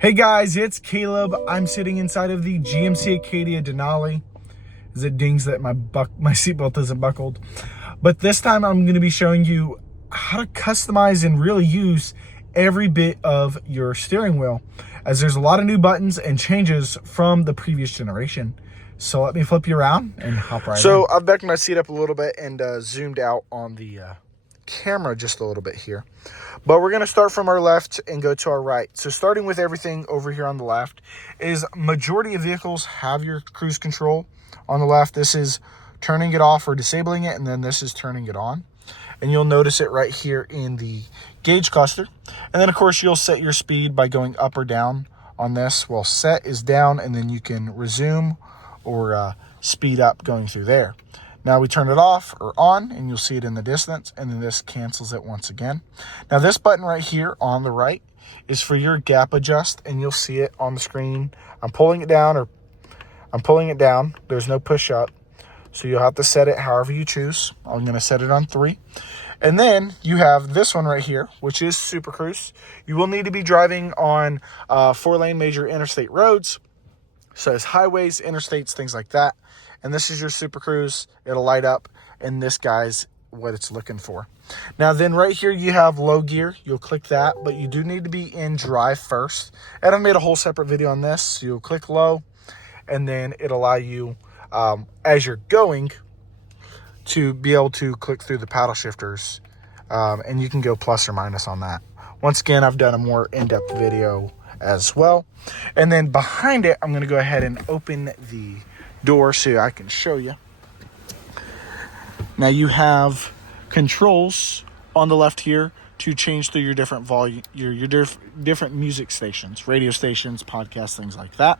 Hey guys, it's Caleb. I'm sitting inside of the GMC Acadia Denali. As it dings that my seatbelt isn't buckled. But this time I'm going to be showing you how to customize and really use every bit of your steering wheel, as there's a lot of new buttons and changes from the previous generation. So let me flip you around and hop right in. So I've backed my seat up a little bit and zoomed out on the camera just a little bit here. But we're going to start from our left and go to our right. So starting with everything over here on the left is majority of vehicles have your cruise control on the left. This is turning it off or disabling it, and then this is turning it on. And you'll notice it right here in the gauge cluster. And then of course you'll set your speed by going up or down on this. Well, set is down, and then you can resume or speed up going through there. Now we turn it off or on, and you'll see it in the distance, and then this cancels it once again. Now this button right here on the right is for your gap adjust, and you'll see it on the screen. I'm pulling it down, or I'm pulling it down. There's no push up, so you'll have to set it however you choose. I'm going to set it on 3. And then you have this one right here, which is Super Cruise. You will need to be driving on 4-lane major interstate roads, so as highways, interstates, things like that. And this is your Super Cruise. It'll light up, and this guy's what it's looking for. Now then right here you have low gear. You'll click that, but you do need to be in drive first. And I've made a whole separate video on this. So you'll click low, and then it'll allow you, as you're going, to be able to click through the paddle shifters, and you can go plus or minus on that. Once again, I've done a more in-depth video as well. And then behind it, I'm going to go ahead and open the door so I can show you. Now you have controls on the left here to change through your different volume, your different music stations, radio stations, podcasts, things like that.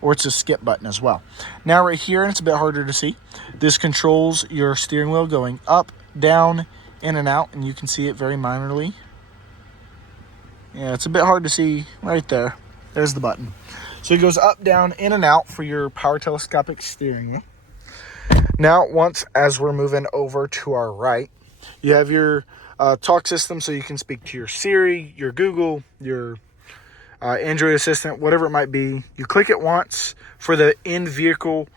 Or it's a skip button as well. Now right here, and it's a bit harder to see, this controls your steering wheel going up, down, in and out, and you can see it very minorly. Yeah, it's a bit hard to see right there. There's the button. So it goes up, down, in and out for your power telescopic steering wheel. Now, as we're moving over to our right, you have your talk system, so you can speak to your Siri, your Google, your Android assistant, whatever it might be. You click it once for the in-vehicle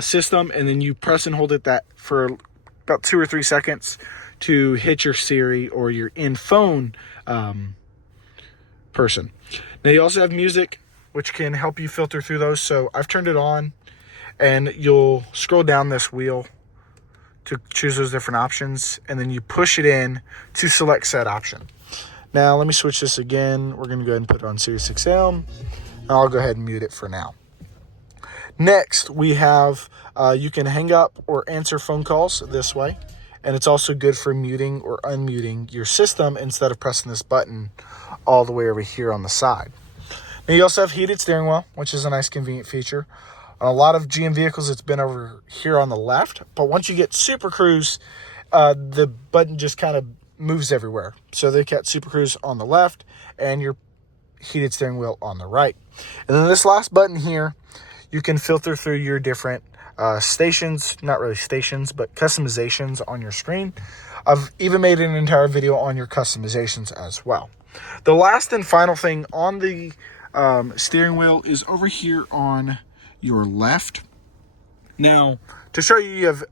system, and then you press and hold it that for about 2 or 3 seconds to hit your Siri or your in-phone person. Now, you also have music, which can help you filter through those. So I've turned it on, and you'll scroll down this wheel to choose those different options, and then you push it in to select said option. Now let me switch this again. We're going to go ahead and put it on Sirius XM, and I'll go ahead and mute it for now. Next, we have you can hang up or answer phone calls this way, and it's also good for muting or unmuting your system instead of pressing this button all the way over here on the side. Now you also have heated steering wheel, which is a nice convenient feature. On a lot of GM vehicles, it's been over here on the left, but once you get Super Cruise, the button just kind of moves everywhere. So they've got Super Cruise on the left and your heated steering wheel on the right. And then this last button here, you can filter through your different stations, not really stations, but customizations on your screen. I've even made an entire video on your customizations as well. The last and final thing on the steering wheel is over here on your left. Now, to show you, you have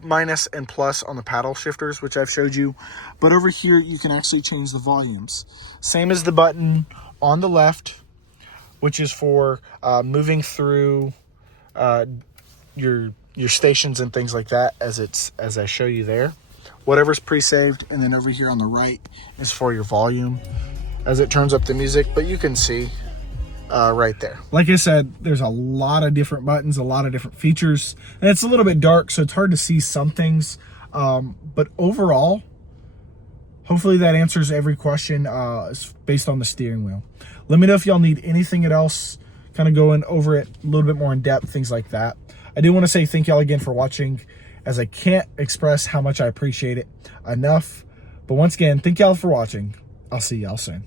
minus and plus on the paddle shifters, which I've showed you, but over here you can actually change the volumes. Same as the button on the left, which is for moving through your stations and things like that, as I show you there. Whatever's pre-saved, and then over here on the right is for your volume as it turns up the music, but you can see right there. Like I said, there's a lot of different buttons, a lot of different features, and it's a little bit dark, so it's hard to see some things. But overall, hopefully that answers every question based on the steering wheel. Let me know if y'all need anything else, kind of going over it a little bit more in depth, things like that. I do want to say thank y'all again for watching, as I can't express how much I appreciate it enough. But once again, thank y'all for watching. I'll see y'all soon.